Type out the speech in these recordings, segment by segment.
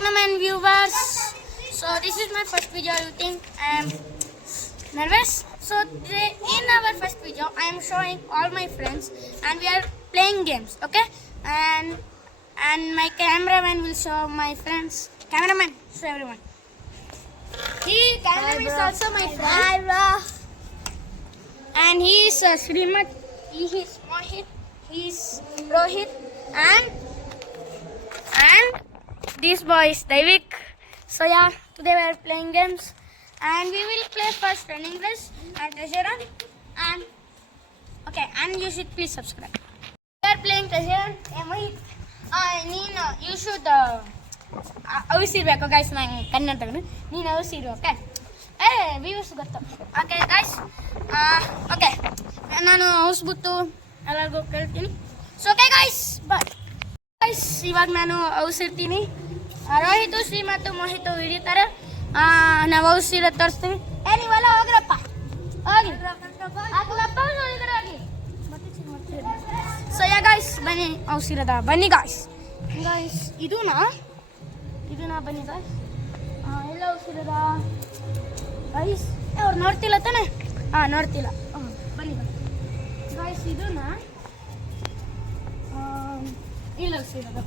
cameraman viewers. So this is my first video. You think I am nervous? So today in our first video I am showing all my friends and we are playing games, okay? And my cameraman will show my friends. Cameraman, show everyone. Cameraman is also my friend. Hi, bro. And he is Srimat. He is Mohit. He is Rohit. And this boy is Daivik. So yeah, today we are playing games. And we will play first running race and treasure hunt. And okay, and you should please subscribe. We are playing treasure hunt. Hey, Mohit. You should ಔಸಿರ್ಬೇಕು guys. ನಂಗೆ ಕನ್ನಡ ತಗೊಂಡು ನೀನು ಔಸಿರು. Okay views ಗೊತ್ತು. Okay guys, okay ನಾನು ಔಸ್ಬಿಟ್ಟು ಎಲ್ಲರಿಗೂ ಕೇಳ್ತೀನಿ. So okay guys, bye guys. ಇವಾಗ ನಾನು ಔಸಿರ್ತೀನಿ. ರೋಹಿತು, ಶ್ರೀಮಂತ, ಮೋಹಿತು ಹಿಡಿತಾರೆ. ನಾವು ಔಸಿರೋದು ತೋರಿಸ್ತೀವಿ. ನೀವೆಲ್ಲ ಹೋಗ್ರಪ್ಪ, ಹೋಗಿ ಒಳಗಡೆ ಹೋಗಿ. ಸೊ ಯಾ ಗೈಸ್, ಬನ್ನಿ ಔಸಿರೋದ, ಬನ್ನಿ ಗಾಯ್ಸ್. ಗಾಯ್ಸ್ ಇದೂನಾ ಬನ್ನಿ ಗಾಯ್ಸ್. ಎಲ್ಲ ಔಷಧದ ಗೈಸ್. ಅವ್ರು ನೋಡ್ತಿಲ್ಲ ತಾನೆ? ನೋಡ್ತಿಲ್ಲ. ಬನ್ನಿ ಗಾಯ್ಸ್, ಇದೂನಾ ಇಲ್ಲ ಔಷಧದ.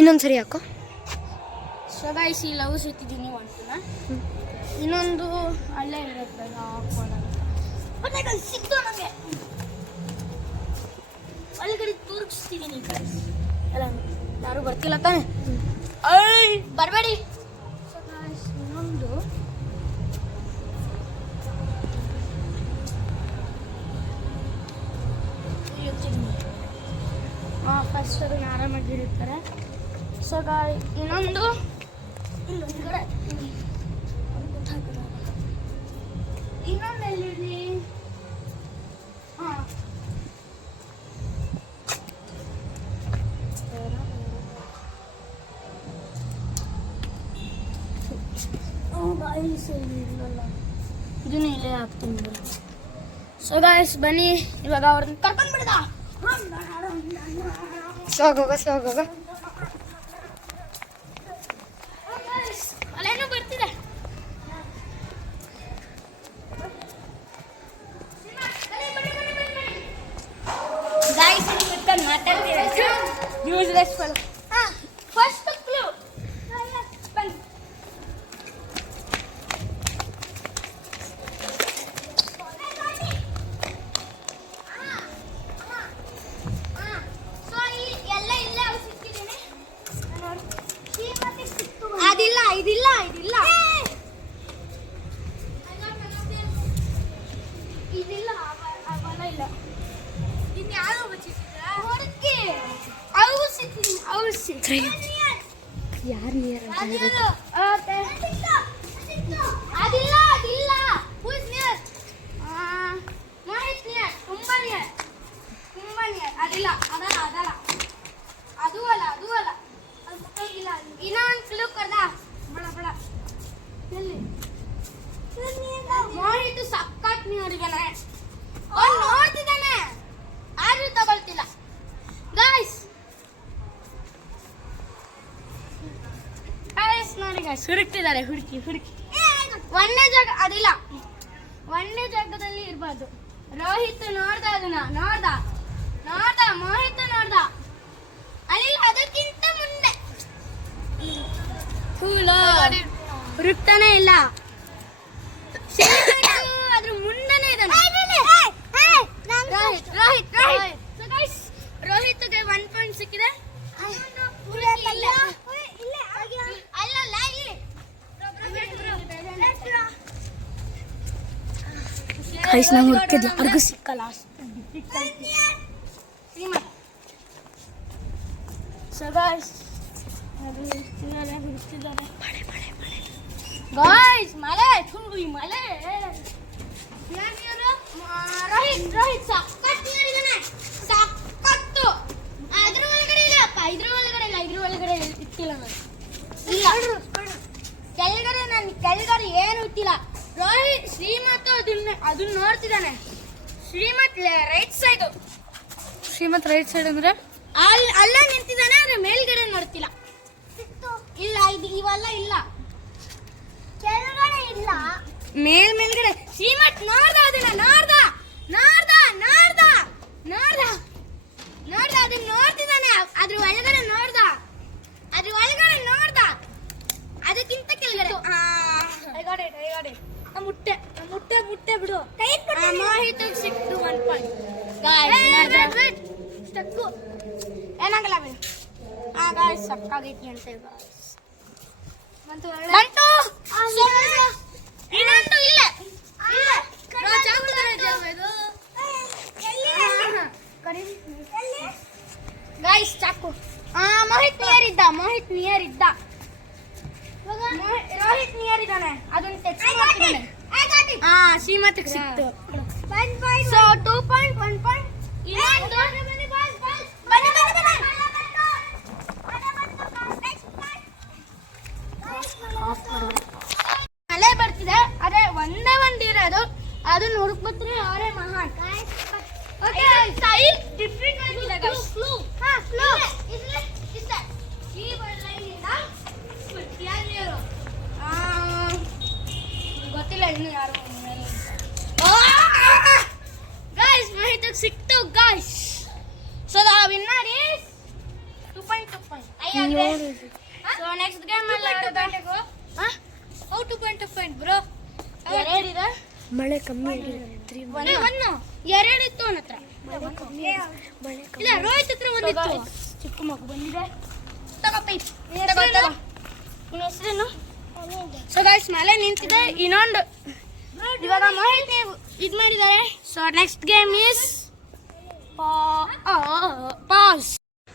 ಇನ್ನೊಂದ್ಸರಿ ಹಾಕೋ. ಸೊ ಗಾಯ್ಸ್, ಇಲ್ಲಿ ಔಷಧಿದ್ದೀನಿ ಒಂದ್ಸಲ. ಇನ್ನೊಂದು ಅಲ್ಲೇ ಇರುತ್ತೆ ಹಾಕೋಣ. ಸಿಕ್ತು ನನಗೆ. ಒಳಗಡೆ ತೋರಿಸ್ತಿದ್ದೀನಿ ಗೈಸ್. ಎಲ್ಲ ಯಾರು ಬರ್ತಿಲ್ಲ ತಾನೆ? ಬರಬೇಡಿ. ಇನ್ನೊಂದು ಫಸ್ಟ್ ಅದನ್ನ ಆರಾಮಾಗಿ ಇರ್ತಾರೆ. ಸೊ ಇನ್ನೊಂದು ಇಲ್ಲ ಹಿಂಗಡೆ. ಇನ್ನೊಂದು ಎಲ್ಲಿದೆ? ಇದನ್ನು ಇಲ್ಲೇ ಹಾಕ್ತೀನಿ. ಸೊ ಗಾಯ್ಸ್ ಬನ್ನಿ, ಇವಾಗ ಅವ್ರನ್ನ ಕರ್ಕೊಂಡು ಬಿಡದ. ಸಾಗೋಗ ಅಲ್ಲೇನೋ ಬರ್ತಿದೆ. ಗಾಯ್ಸ್ ಕುತ್ಕೊಂಡು ಮಾತಾಡ್ತೀರಾ? Useless fellow. ಫಸ್ಟ್ ಕ್ಲೂ ಬನ್ನಿ. ಇದಿಲ್ಲ ಅವೆಲ್ಲ ಇಲ್ಲ. ಇನ್ನು ಯಾರು ಬಚ್ಚಿಸಿದ್ರ ಹೊರಕ್ಕೆ ಔಷಧಿ ಯಾರು ನಿಯರ್ ಅದಿಲ್ಲ. Who is near? Mohit near. ತುಂಬಾ ನಿಯರ್. ಅದಿಲ್ಲ. ಅದು ಅಲ್ಲ. ಇನ್ನೊಂದು ಕ್ಲೂ ಕರ್ದ. ಬಡ ಎಲ್ಲಿ? ಮೋಹಿತ್ ಸಕ್ಕತ್ ನಿಯರಿಗಾನೆ. ಅವ್ನು ನೋಡ್ತಿದ್ದಾನೆ ಆದ್ರೂ ತಗೊಳ್ತಿಲ್ಲ ಗಾಯ್ಸ್. ನೋಡಿ ಗಾಯ್ಸ್, ಹುಡುಕ್ತಿದ್ದಾರೆ. ಹುಡುಕಿ ಒಂದೇ ಜಾಗ ಅದಿಲ್ಲ. ಒಂದೇ ಜಾಗದಲ್ಲಿ ಇರ್ಬಾರ್ದು. ರೋಹಿತ್ ನೋಡ್ದ, ಅದನ್ನ ನೋಡ್ದ. ಮೋಹಿತ್ ನೋಡ್ದ. ಅಲ್ಲಿ ಅದಕ್ಕಿಂತ ಮುಂದೆ ಹುಡುಕ್ತಾನೆ ಇಲ್ಲ. ಅದ್ರ ಮುಂದೆನೇ ಇದ್ದಾನೆ ರೋಹಿತ್ಗೆ 1 ಪಾಯಿಂಟ್ ಸಿಕ್ಕಿದೆ. ಗೈಸ್, ನಾವು ಹುಡುಕಿದ್ದು ಯಾರಿಗೂ ಸಿಕ್ಕಲ್ಲ. So guys, ಹುಡುಕ್ತಿದ್ದಾರೆ. ಗಾಯ್ಸ್ ಮಳೆ ರೋಹಿತ್ ಸಕ್ಕತ್ತು. ಇದ್ರ ಒಳಗಡೆ ಇಟ್ಟಿಲ್ಲ ನಾನು. ಕೆಳಗಡೆ ಏನು ಇಟ್ಟಿಲ್ಲ. ರೋಹಿತ್ ಶ್ರೀಮಂತ ಅದನ್ನ ನೋಡ್ತಿದ್ದಾನೆ. Shrimant right side Shrimant right side ಅಂದ್ರೆ ಅಲ್ಲೇ ನಿಂತಿದ್ದಾನೆ, ಆದ್ರೆ ಮೇಲ್ಗಡೆ ನೋಡ್ತಿಲ್ಲ. ಇಲ್ಲ, ಇವೆಲ್ಲ ಇಲ್ಲ, ಕೆಳಗಡೆ ಇಲ್ಲ, ಮೇಲ್ಗಡೆ. ಶ್ರೀಮಠ್ ನೋಡ್ದ ಅದನ್ನ, ನೋಡ್ದ ಅದನ್ನ ನೋಡ್ತಿದ್ದಾನೆ. ಅದ್ರ ಒಳಗಡೆ ನೋಡ್ದ, ಅದಕ್ಕಿಂತ ಕೆಳಗಡೆ. ಮುಟ್ಟೆ ಬಿಡು. ಮೋಹಿತ್ ಸಿಕ್ತು 1 ಪಾಯಿಂಟ್. ಸ್ಟಕ್ಕು ಏನಾಗಲ್ಲ ಬಿಡು. ಗಾಯ್ಸ್ ಸಕ್ಕಾಗೈತಿ ಅಂತ ಬಂತು. ಇನ್ನೊಂದು ಇಲ್ಲ. ಗಾಯ್ಸ್ ಚಾಕು. ಮೋಹಿತ್ ನಿಯರ್ ಇದ್ದ. ರೋಹಿತ್ ನಿಯರ್ ಇದ್ದಾನೆ, ಅದನ್ನ ಟಚ್ ಮಾಡ್ತಿದ್ದಾನೆ. ಶ್ರೀಮಂತಕ್ಕೆ ಸಿಕ್ತು. So 2 point 1 point. ಮಳೆ ಬರ್ತಿದೆ, ಅದೇ ಒಂದೇ ಇರೋದು, ಅದನ್ನ ಹುಡುಕ್ಬಿಟ್ರೆ ಅವರೇ ಮಹಾನ್. ಓಕೆ ಸೈಡ್ ಡಿಫ್ರೆಂಟ್ ಆಗಿದೆ ಗೈಸ್. ಫ್ಲೂ ಈ ಲೈನಿಂದ ಯಾರು ಗೊತ್ತಿಲ್ಲ ಇನ್ನು ಯಾರು. ಗೈಸ್ ಮೋಹಿತ್ಗೆ ಸಿಕ್ತು guys. So the winner is 2 point. So next game ಅಲ್ಲಿ ಆಡೋದು. How 2 point bro? ಎರಡಿದೆ. ಮಳೆ ಕಮ್ಮಿ ಆಗಿದೆ. 1 2 ಇತ್ತು ಅವನ ಹತ್ರ. ಇಲ್ಲ ರೋಹಿತ್ ಹತ್ರ ಒಂದಿತ್ತು. ಚಿಕ್ಕ ಮಗು ಬಂದಿದೆ. ತಗೋ ಪೈಪ್. ತಗೋ. ನಿನ್ನ ಹೆಸರೇನು? ಸೊ ಗೈಸ್ ಮೇಲೆ ನಿಂತಿದೆ ಇನ್ನೊಂದು. ಇವಾಗ ಮೋಹಿತ್ ಇದು ಮಾಡಿದ್ದಾರೆ. So next game is pass.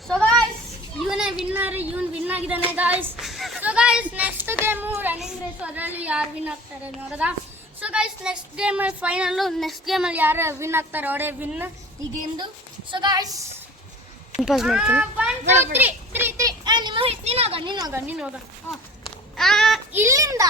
So guys ಇವನೇ ವಿನ್ನರ್, ಇವನ್ ವಿನ್ ಆಗಿದ್ದಾನೆ guys. So guys next game running race, ಅದರಲ್ಲಿ ಯಾರು ವಿನ್ ಆಗ್ತಾರೆ ನೋಡೋದಾ. So guys next game final. Next ಗೇಮಲ್ಲಿ ಯಾರು ವಿನ್ ಆಗ್ತಾರೆ ಅವರೇ ವಿನ್ ಈ ಗೇಮ್ದು. ಸೊ ಗೈಸ್ ಪಾಸ್ ಮಾಡ್ತೀನಿ. 1 2 3 ನಿಮ್ಮ ನೀನು ಹೋಗ. ಇಲ್ಲಿಂದ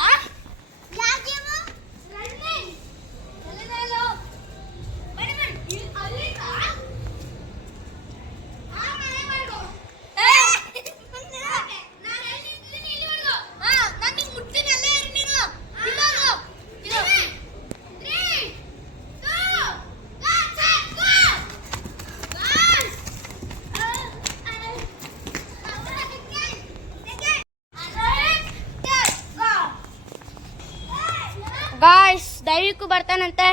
ಗಾಯ್ಸ್ ದೈವಿಕು ಬರ್ತಾನಂತೆ.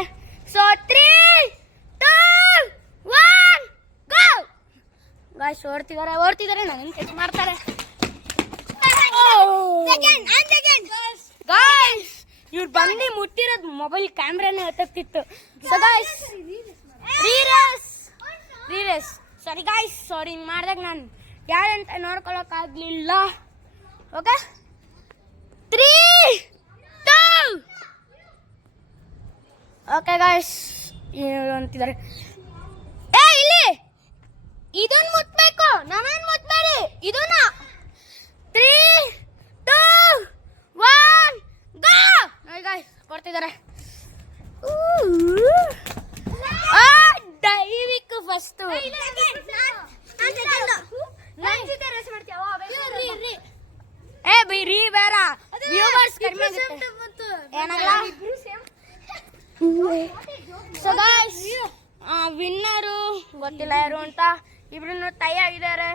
So 3 2 1 go. ಗಾಯ್ಸ್ ಓಡ್ತಿದ್ದಾರೆ ನನಗೆ ಟಚ್ ಮಾಡ್ತಾರೆ. ಗಾಯ್ಸ್ ಇವ್ರು ಬಂದು ಮುಟ್ಟಿರೋದು ಮೊಬೈಲ್ ಕ್ಯಾಮ್ರಾನೇ ಹತ್ತಿತ್ತು. So guys rerace sorry guys, sorry ಮಾಡಿದಾಗ ನಾನು ಯಾರಂತ ನೋಡ್ಕೊಳಕ್ಕಾಗಲಿಲ್ಲ. ಓಕೆ 3 2 ಓಕೆ ಗಾಯ್ಸ್ ಅಂತಿದ್ದಾರೆ. ಇಲ್ಲಿ ಇದನ್ನ ಮುಟ್ಬೇಕು, ನಾವೇನು ಮುಟ್ಬೇಡಿ ಇದನ್ನ. 3 2 1 ಗೋ. ನೋಡಿ ಗಾಯ್ಸ್ ಕೊಡ್ತಿದ್ದಾರೆ. ದೈವಿಕ್ ಫಸ್ಟ್. ರೀ ಬೇಡ, ವ್ಯೂವರ್ಸ್ ಕಡಿಮೆ ಆಗುತ್ತೆ. ಏನಾಗಲ್ಲ. ಸೊ ಗಾಯ್ಸ್ ವಿನ್ನರು ಗೊತ್ತಿಲ್ಲ ಯಾರು ಅಂತ. ಇಬ್ರು ಟೈ ಆಗಿದ್ದಾರೆ.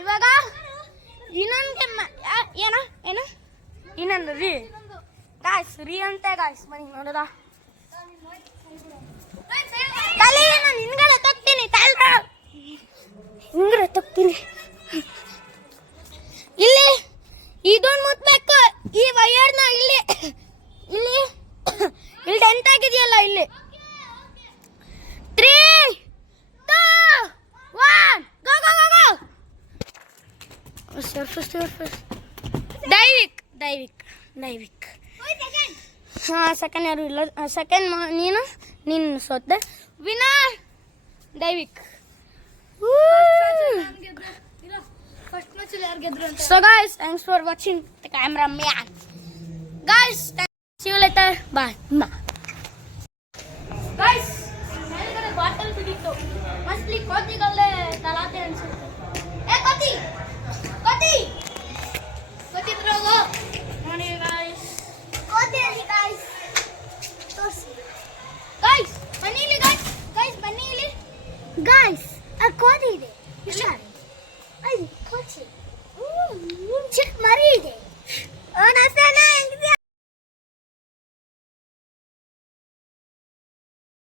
ಇವಾಗ ಇನ್ನೊಂದು ಏನು ಇನ್ನೊಂದು ಗಾಯ್ಸ್ ಅಂತ ಗಾಯ್ಸ್ ಬನ್ನಿ ನೋಡೋದಾ. ತಲೆ ನಿನ್ಗಡೆ ತಗ್ತೀನಿ, ಹಿಂಗಡೆ ತಗ್ತೀನಿ. ಇಲ್ಲಿ ಇದೊಂದು ಮುಟ್ಬೇಕು, ಈ ವಯರ್ನ ಇಲ್ಲಿ ಡೆಂಟ್ ಆಗಿದೆಯಲ್ಲ ಇಲ್ಲಿ. 3 2 1 ಗೋ. ಸರ್ಫಸ್ ದೈವಿಕ್ ಸೆಕೆಂಡ್ ಯಾರು ಇಲ್ಲ. ಸೆಕೆಂಡ್ ನೀನು ಸೋತೆ. Winner Daivik. So guys, thanks for watching the cameraman. Guys, see you later. Bye. Guys, ಮೇಲ್ಗಡೆ ಬಾಟಲ್ ಬಿದ್ದಿತ್ತು. ಮಸ್ಲಿ ಕೋತಿಗಲ್ಲೇ ಗಾಯ್ಸ್ ಆ ಕೋತಿ ಇದೆ ಅಲ್ಲಿ ಕೋತಿ